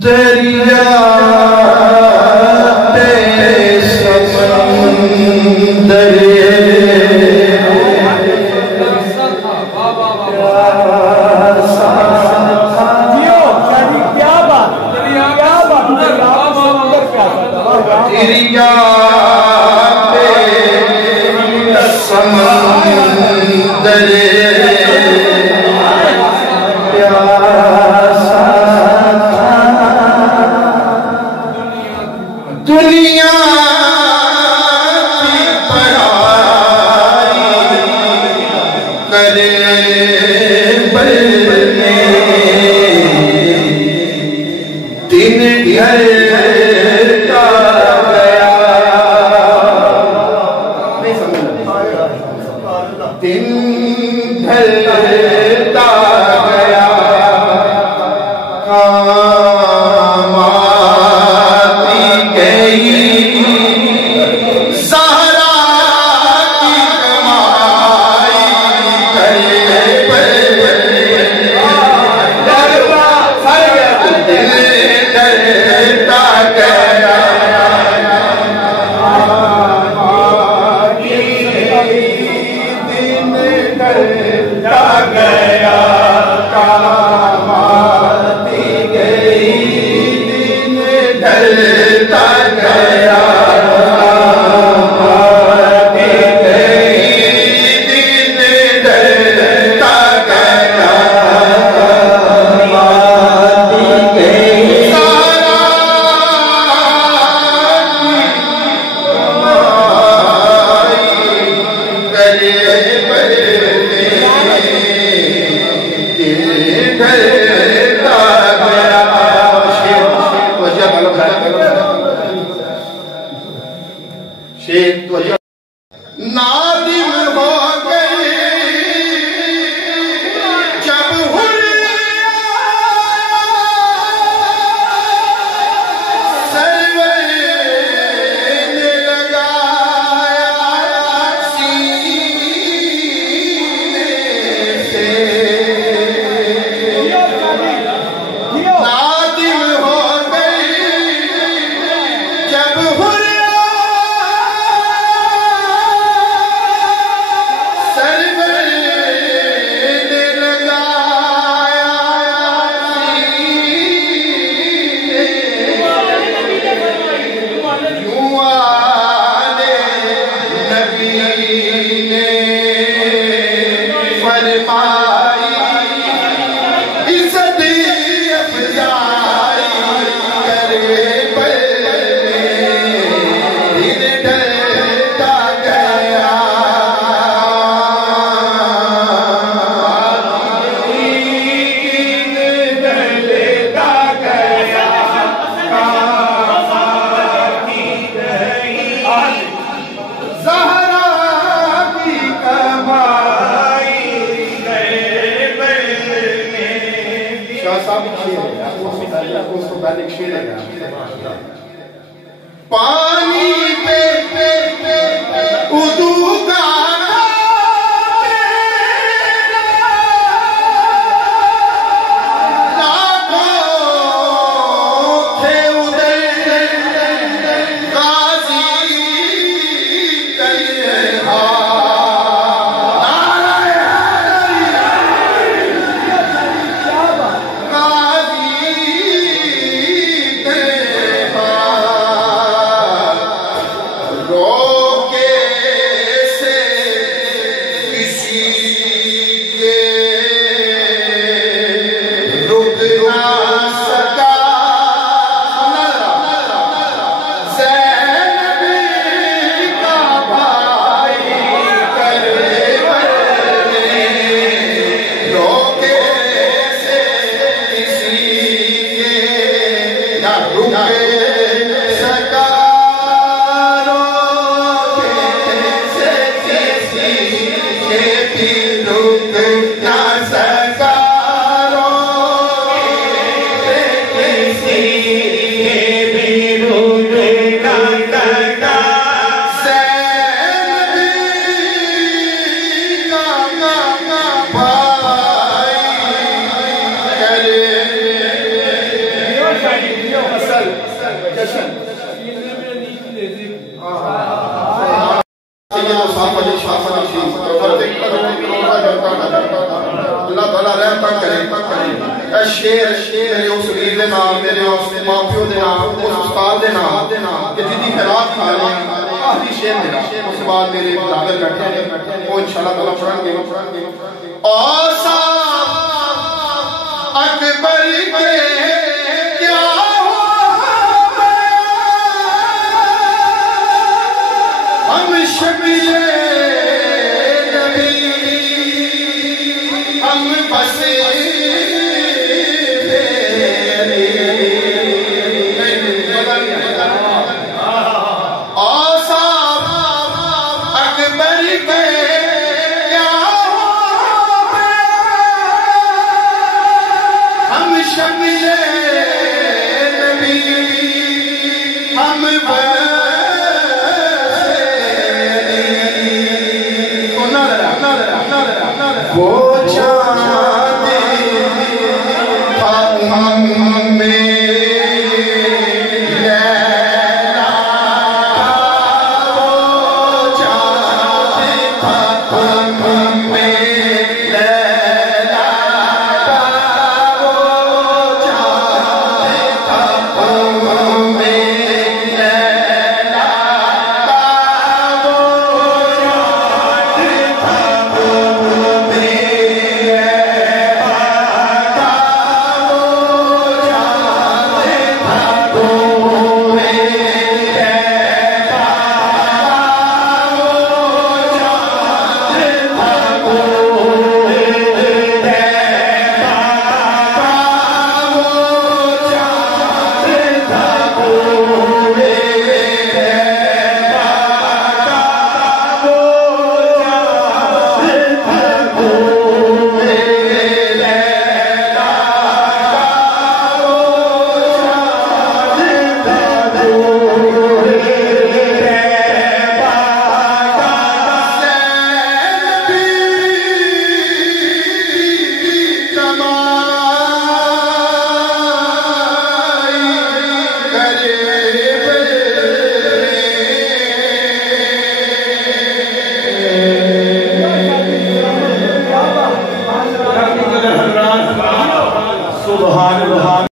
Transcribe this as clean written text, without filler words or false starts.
دریا سمندر دنیا کی پڑھائی کرے بلنے دن ڈھلتا گیا دن ڈھلتا گیا نادم ہو گئی جب سرور نے لگایا سینے سے نادم ہو گئی جب پانی پہ اردو گانا لاکھوں تھے ادھر غازی تنہا غازی تنہا مولا رحمت کرے اے شیر میرے اس ویر دے نام میرے اس ماپیو دے نام اس استاد دے نام کہ جدی خیرات کھا رہے ہیں آخری شیر میرا اس بعد میرے برادر بیٹھے ہیں وہ انشاءاللہ تعالیٰ پڑھیں گے آسا اکبر کے کیا ہم شکل نبی ہم بس آسا اکبر کے کیا ہم شکل نبی ہم بس وہ